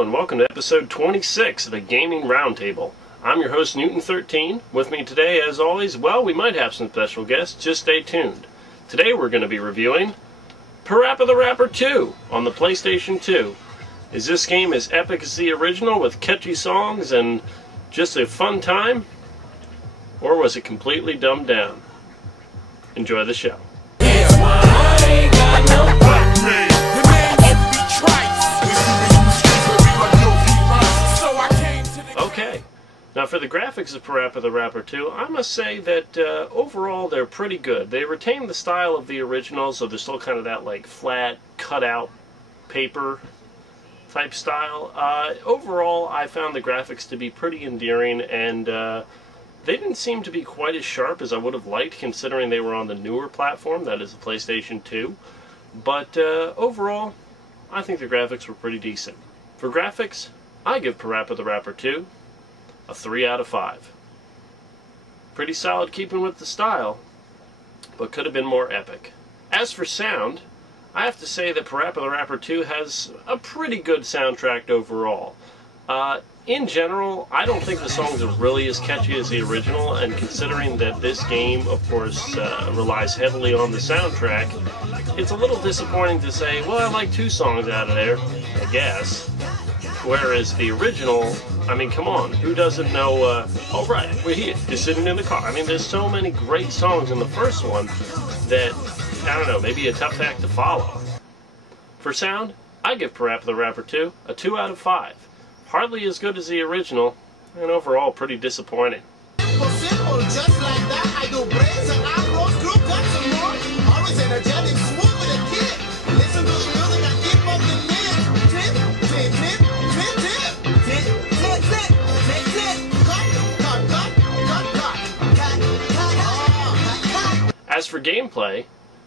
and welcome to episode 26 of the Gaming Roundtable. I'm your host, Newton13. With me today, as always, well, we might have some special guests, just stay tuned. Today we're going to be reviewing Parappa the Rapper 2 on the PlayStation 2. Is this game as epic as the original with catchy songs and just a fun time? Or was it completely dumbed down? Enjoy the show. Okay, now for the graphics of Parappa the Rapper 2, I must say that overall they're pretty good. They retain the style of the original, so they're still kind of that like flat, cut-out paper type style. Overall, I found the graphics to be pretty endearing, and they didn't seem to be quite as sharp as I would have liked, considering they were on the newer platform, that is the PlayStation 2. But overall, I think the graphics were pretty decent. For graphics, I give Parappa the Rapper 2 a 3 out of 5. Pretty solid keeping with the style, but could have been more epic. As for sound, I have to say that Parappa the Rapper 2 has a pretty good soundtrack overall. In general, I don't think the songs are really as catchy as the original, and considering that this game, of course, relies heavily on the soundtrack, it's a little disappointing to say, well, I like 2 songs out of there, I guess. Whereas the original, I mean, come on, who doesn't know, oh right, we're here, just sitting in the car. I mean, there's so many great songs in the first one that, I don't know, maybe a tough act to follow. For sound, I give Parappa the Rapper 2 a 2 out of 5. Hardly as good as the original, and overall pretty disappointing. As for gameplay,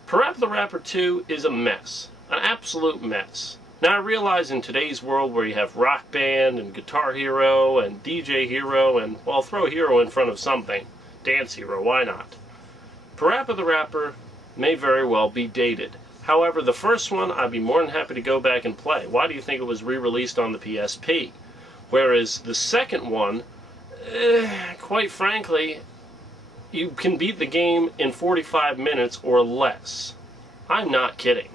Parappa the Rapper 2 is a mess. An absolute mess. Now I realize in today's world where you have Rock Band and Guitar Hero and DJ Hero and, well, throw Hero in front of something. Dance Hero, why not? Parappa the Rapper may very well be dated. However, the first one I'd be more than happy to go back and play. Why do you think it was re-released on the PSP? Whereas the second one, quite frankly, you can beat the game in 45 minutes or less. I'm not kidding.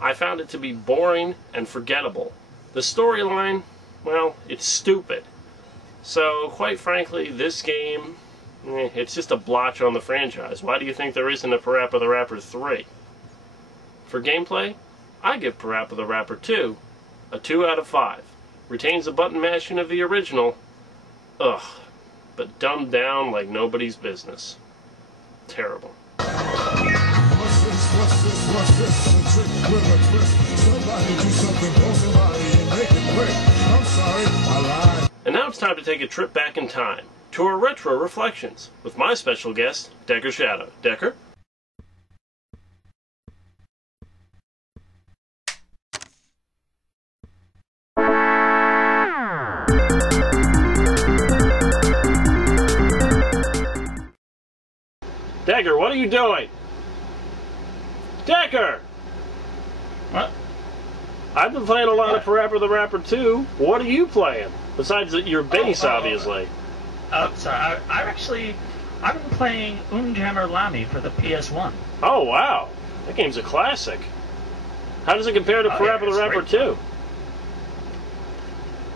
I found it to be boring and forgettable. The storyline, well, it's stupid. So, quite frankly, this game, it's just a blotch on the franchise. Why do you think there isn't a Parappa the Rapper 3? For gameplay, I give Parappa the Rapper 2 a 2 out of 5. Retains the button mashing of the original. Ugh. But dumbed down like nobody's business. Terrible. And now it's time to take a trip back in time to our retro reflections with my special guest, Decker Shadow. Decker? Decker, what are you doing? Decker! What? I've been playing a lot of Parappa the Rapper 2. What are you playing? Besides your bass, obviously. Oh, sorry. I've been playing Jammer Lammy for the PS1. Oh, wow. That game's a classic. How does it compare to Parappa the Rapper 2?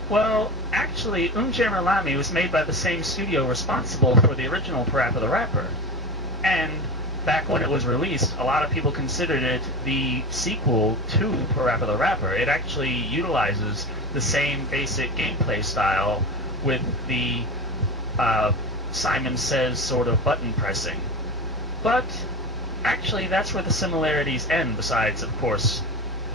Well, actually, Jammer Lammy was made by the same studio responsible for the original Parappa the Rapper. And back when it was released, a lot of people considered it the sequel to Parappa the Rapper. It actually utilizes the same basic gameplay style with the Simon Says sort of button pressing. But actually that's where the similarities end, besides, of course,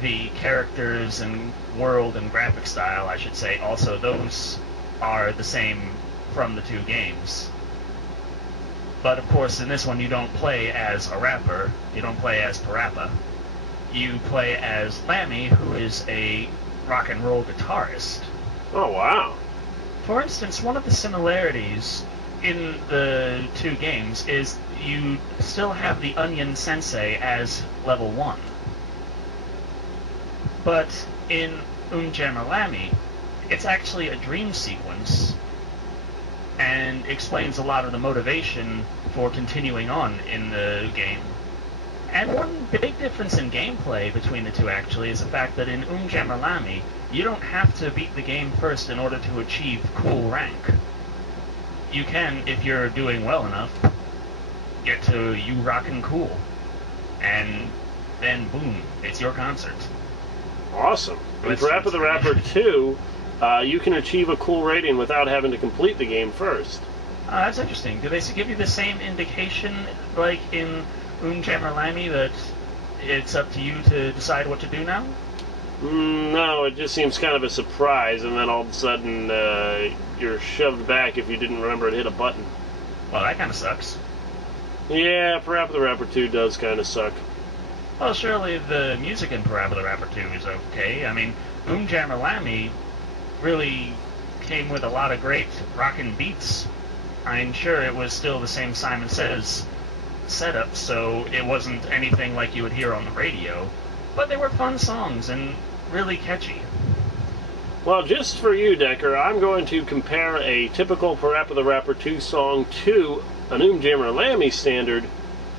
the characters and world and graphic style, I should say. Also, those are the same from the 2 games. But of course, in this one, you don't play as a rapper. You don't play as Parappa. You play as Lammy, who is a rock and roll guitarist. Oh, wow. For instance, one of the similarities in the 2 games is you still have the Onion Sensei as level 1. But in Jammer Lammy, it's actually a dream sequence, and explains a lot of the motivation for continuing on in the game. And one big difference in gameplay between the two, actually, is the fact that in Jammer Lammy, you don't have to beat the game first in order to achieve cool rank. You can, if you're doing well enough, get to you rockin' cool. And then, boom, it's your concert. Awesome. In Parappa the Rapper 2, you can achieve a cool rating without having to complete the game first. That's interesting. Do they give you the same indication, like in Jammer Lammy, that it's up to you to decide what to do now? No, it just seems kind of a surprise, and then all of a sudden you're shoved back if you didn't remember to hit a button. Well, that kind of sucks. Yeah, Parappa the Rapper 2 does kind of suck. Well, surely the music in Parappa the Rapper 2 is okay. I mean, Jammer Lammy really came with a lot of great rockin' beats. I'm sure it was still the same Simon Says setup, so it wasn't anything like you would hear on the radio. But they were fun songs and really catchy. Well, just for you, Decker, I'm going to compare a typical Parappa the Rapper 2 song to an Jammer Lammy standard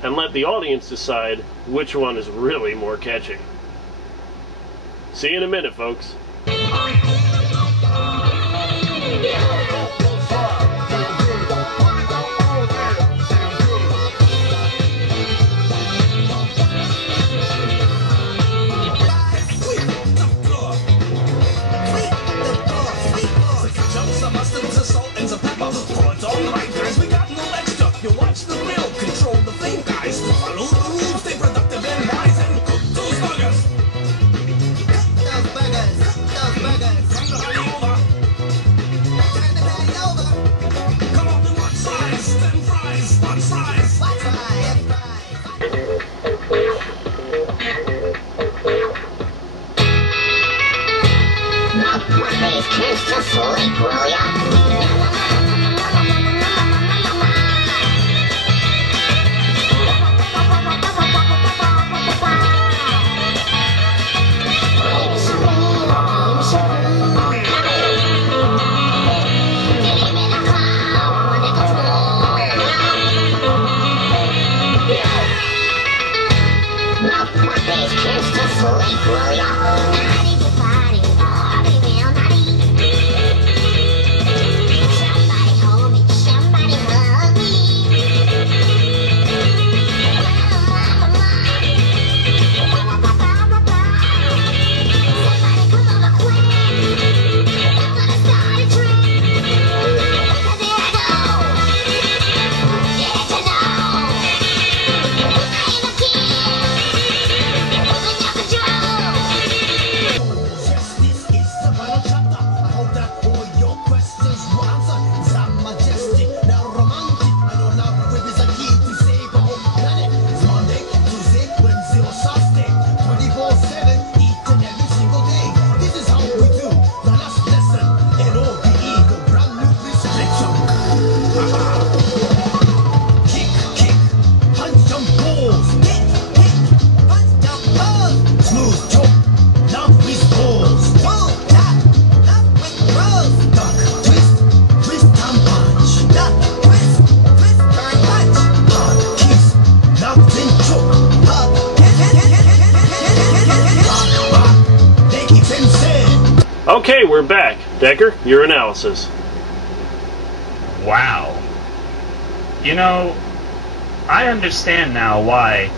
and let the audience decide which one is really more catchy. See you in a minute, folks. Okay, we're back. Decker, your analysis. Wow. You know, I understand now why,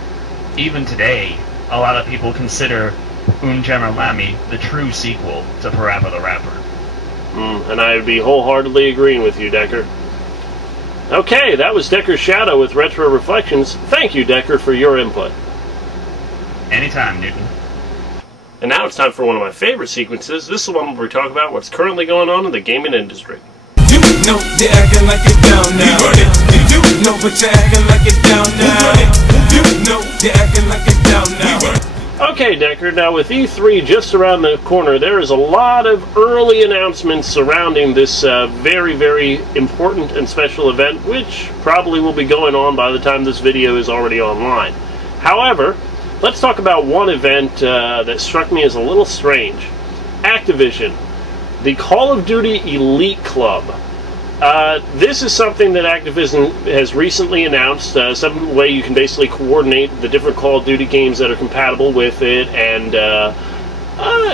even today, a lot of people consider Jammer Lammy the true sequel to Parappa the Rapper. And I would be wholeheartedly agreeing with you, Decker. Okay, that was Decker's Shadow with Retro Reflections. Thank you, Decker, for your input. Anytime, Newton. And now it's time for one of my favorite sequences. This is the one where we talk about what's currently going on in the gaming industry. You know you're acting like it's down now. You know but you're acting like it's down now. You know you're acting like it's down now. Okay, Decker, now with E3 just around the corner, there is a lot of early announcements surrounding this very, very important and special event, which probably will be going on by the time this video is already online. However, let's talk about one event that struck me as a little strange. Activision. the Call of Duty Elite Club. This is something that Activision has recently announced, some way you can basically coordinate the different Call of Duty games that are compatible with it, and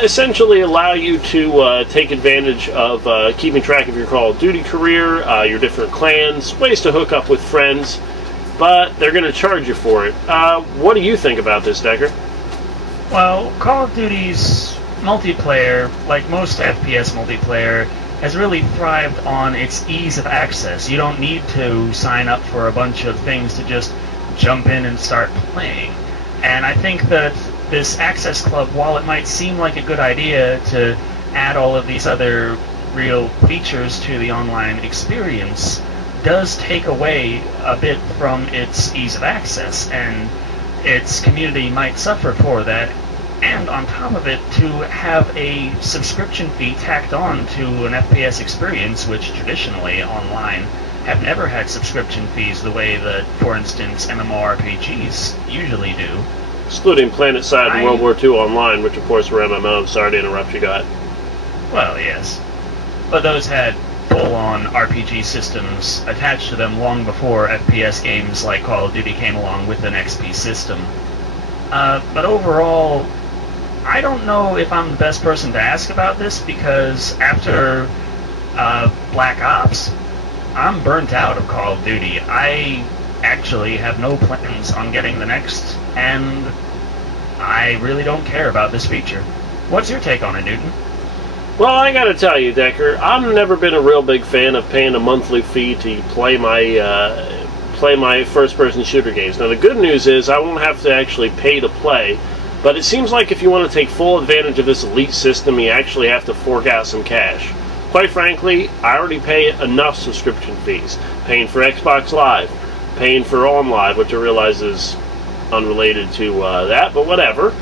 essentially allow you to take advantage of keeping track of your Call of Duty career, your different clans, ways to hook up with friends, but they're going to charge you for it. What do you think about this, Decker? Well, Call of Duty's multiplayer, like most FPS multiplayer, has really thrived on its ease of access. You don't need to sign up for a bunch of things to just jump in and start playing. And I think that this Access Club, while it might seem like a good idea to add all of these other real features to the online experience, does take away a bit from its ease of access, and its community might suffer for that. And on top of it, to have a subscription fee tacked on to an FPS experience, which traditionally online have never had subscription fees the way that, for instance, MMORPGs usually do. Excluding PlanetSide and World War II Online, which of course were MMOs. Sorry to interrupt you, guys. Well, yes. But those had full-on RPG systems attached to them long before FPS games like Call of Duty came along with an XP system. But overall, I don't know if I'm the best person to ask about this, because after Black Ops, I'm burnt out of Call of Duty. I actually have no plans on getting the next, and I really don't care about this feature. What's your take on it, Newton? Well, I gotta tell you, Decker, I've never been a real big fan of paying a monthly fee to play my first-person shooter games. Now, the good news is I won't have to actually pay to play, but it seems like if you want to take full advantage of this Elite system, you actually have to fork out some cash. Quite frankly, I already pay enough subscription fees. Paying for Xbox Live, paying for OnLive, which I realize is unrelated to that, but whatever.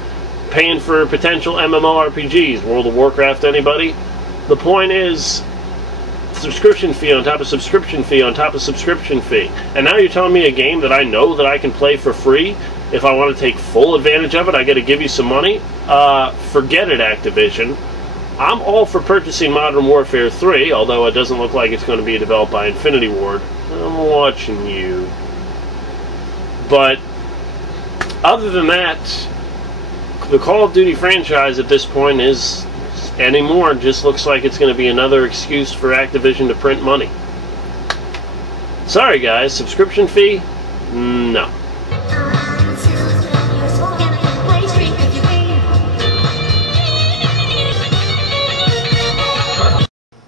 Paying for potential MMORPGs, World of Warcraft, anybody? The point is, subscription fee on top of subscription fee on top of subscription fee. And now you're telling me a game that I know that I can play for free? If I want to take full advantage of it, I got to give you some money? Forget it, Activision. I'm all for purchasing Modern Warfare 3, although it doesn't look like it's going to be developed by Infinity Ward. I'm watching you. But other than that, the Call of Duty franchise at this point is anymore just looks like it's going to be another excuse for Activision to print money. Sorry guys, subscription fee? No.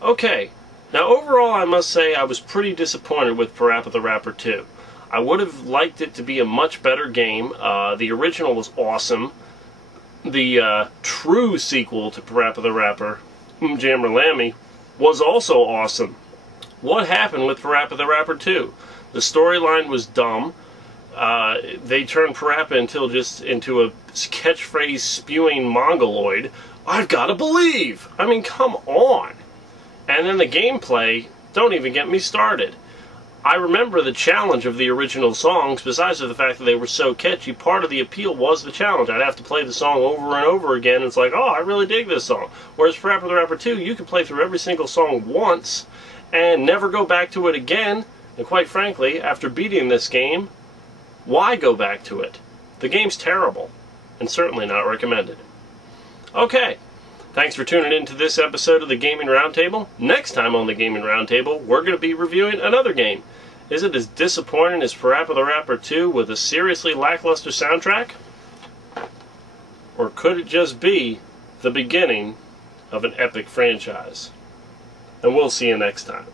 Okay, now overall I must say I was pretty disappointed with Parappa the Rapper 2. I would have liked it to be a much better game. The original was awesome. The true sequel to Parappa the Rapper, Jammer Lammy, was also awesome. What happened with Parappa the Rapper 2? The storyline was dumb. They turned Parappa into a catchphrase spewing mongoloid. I've got to believe! I mean, come on! And then the gameplay, don't even get me started. I remember the challenge of the original songs, besides the fact that they were so catchy. Part of the appeal was the challenge. I'd have to play the song over and over again, and it's like, oh, I really dig this song. Whereas Parappa the Rapper 2, you can play through every single song once, and never go back to it again. And quite frankly, after beating this game, why go back to it? The game's terrible, and certainly not recommended. Okay. Thanks for tuning in to this episode of the Gaming Roundtable. Next time on the Gaming Roundtable, we're going to be reviewing another game. Is it as disappointing as Parappa the Rapper 2 with a seriously lackluster soundtrack? Or could it just be the beginning of an epic franchise? And we'll see you next time.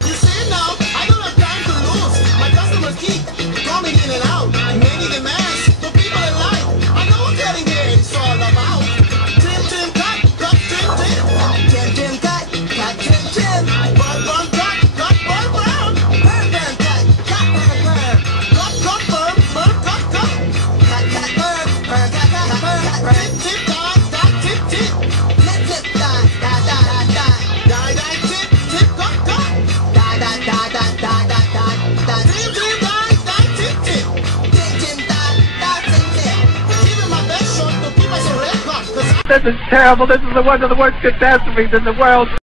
You see now, I don't have time to lose. My customers keep coming in and out. Many demands for people in line. I know what getting here is all about. This is terrible. This is one of the worst catastrophes in the world.